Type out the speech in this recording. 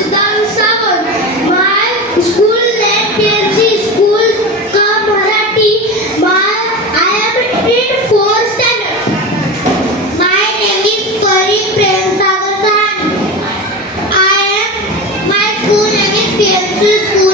Sudan Sawan. My school name PNC School का Marathi. I am in 4th standard. My name is Karim Prem Sagar Sahani. My school name is PNC School.